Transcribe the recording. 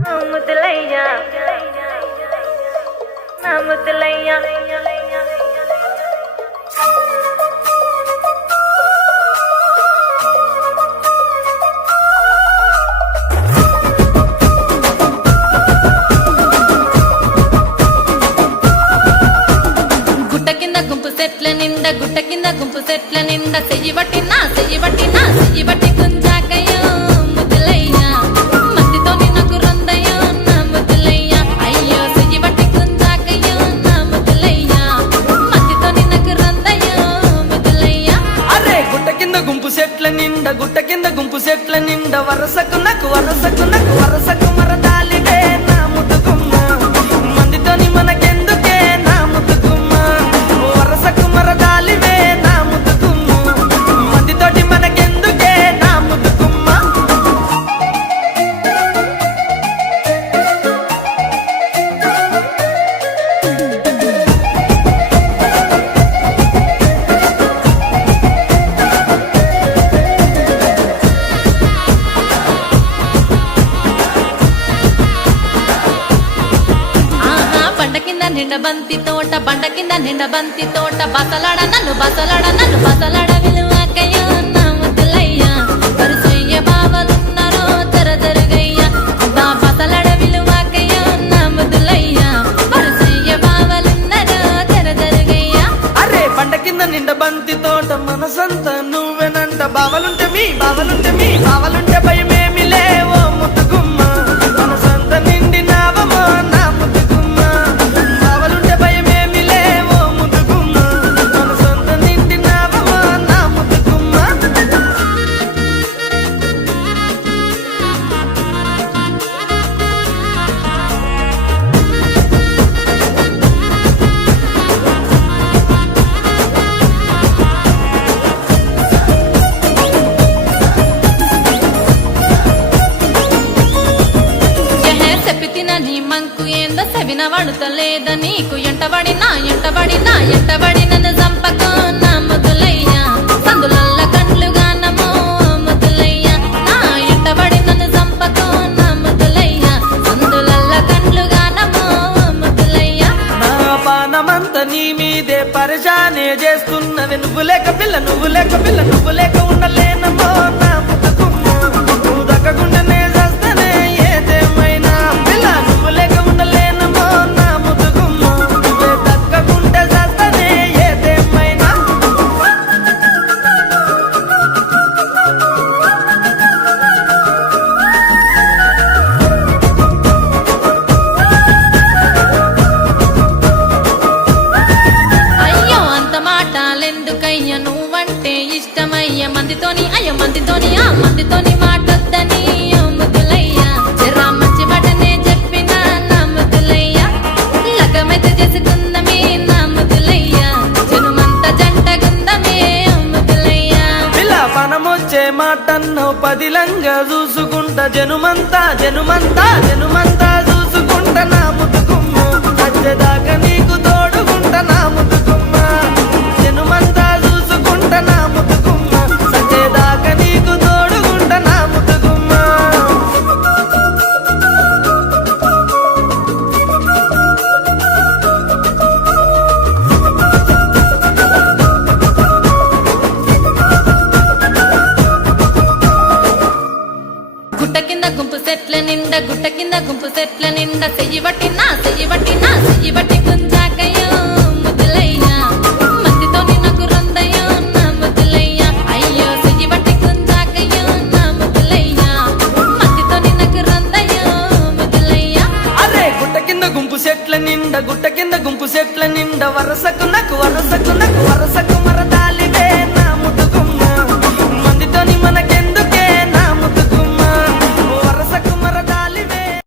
ముద్దులయ్యా నా ముద్దులయ్యా గుట్ట కింద గుంపు సెట్ల నిండా గుట్ట కింద గుంపు సెట్ల నిండా చెయ్యి బట్టి గుంజాకయ్యో ముద్దులయ్యా మత్తితో నాకు రొందయ్యో నా ముద్దులయ్యా అయ్యో చెయ్యి బట్టి గుంజాకయ్యో నా ముద్దులయ్యా మత్తితో నాకు రొందయ్యో ముద్దులయ్యా. అరే గుట్ట కింద గుంపు సెట్ల నిండా వరసకు మరదాలివే నా ముద్దుగుమ్మ మందితోని మనకెందుకే నా ముద్దుగుమ్మ వరసకు మరదాలివే నా ముద్దుగుమ్మ మందితోటి మనకెందుకే నా ముద్దుగుమ్మ. బండ కింద నిండ బంతి తోట బసలాడ బసలాడ విలువకయ్యో నా ముద్దులయ్యా వరుసయ్య బావలున్నారో జరగయ్యా బసలాడ విలువకయ్యో నా ముద్దులయ్యా వరుసయ్య బావలున్నారో జరగయ్యా. అరే బండ కింద నిండ బంతి తోట మనసంతా నువ్వెనంట బావలుంటే బావలుంటే భయమేమి లేవో ముద్దుగుమ్మ మనసంతా నిండినావమో నా ముద్దుగుమ్మ బావలుంటే భయమేమి లేవో ముద్దుగుమ్మ మనసంతా నిండినావమో నా ముద్దుగుమ్మ. నీ మంకు ఏందో సెవిన వడుతలేద నీకు ఎంటబడి నన్ను చంపకో నా ముద్దులయ్యా సందులల్ల కండ్లుగా నమో ముద్దులయ్యా నా ఎంటబడి నన్ను చంపకో నా ముద్దులయ్యా సందులల్ల కండ్లుగా నమో ముద్దులయ్యా. నా పానమంతా నీ మీదే పరిశానే చేస్తున్నది నువ్వు లేక ఉండలేనమో నా ముద్దుగుమ్మ నువ్వు దక్కకుండానే చేస్తేనే ఏదేమైనా పిల్ల నువ్వు లేక ఉండలేనమో నా ముద్దుగుమ్మ నువ్వే దక్కకుంటే చేస్తేనే ఏదేమైనా. అయ్యో అంత మాటలెందుకయ్య నువ్వంటే ఇష్టమయ్య మందితోని మాటొద్దని ముద్దులయ్యా జరా మంచి మాటనే చెప్పినా నా ముద్దులయ్యా లగమైతే చేసుకుందమే నా ముద్దులయ్యా జనుమంతా జంటగుందమే ముద్దులయ్యా. పిల్ల పనమొచ్చే మాటన్నో పదిలంగా చూసుకుంటా జనుమంతా చూసుకుంటా నా ముద్దుగుమ్మ వచ్చేదాకా నీకు తోడుకుంటా నా ముద్దుగుమ్మ జనుమంతా చూసుకుంటా నా ముద్దుగుమ్మ వచ్చేదాకా నీకు తోడుకుంటా నా ముద్దుగుమ్మ. గుట్ట కింద గుంపు సెట్ల నిండా చెయ్యి బట్టి గుంజాకయ్యో ముద్దులయ్యా మత్తితోని నాకు రొందయ్యో నా ముద్దులయ్యా అయ్యో చెయ్యి బట్టి గుంజాకయ్యో నా ముద్దులయ్యా మత్తితోని నాకు రొందయ్యో ముద్దులయ్యా. అరే గుట్ట కింద గుంపు సెట్ల నిండా వరసకు మర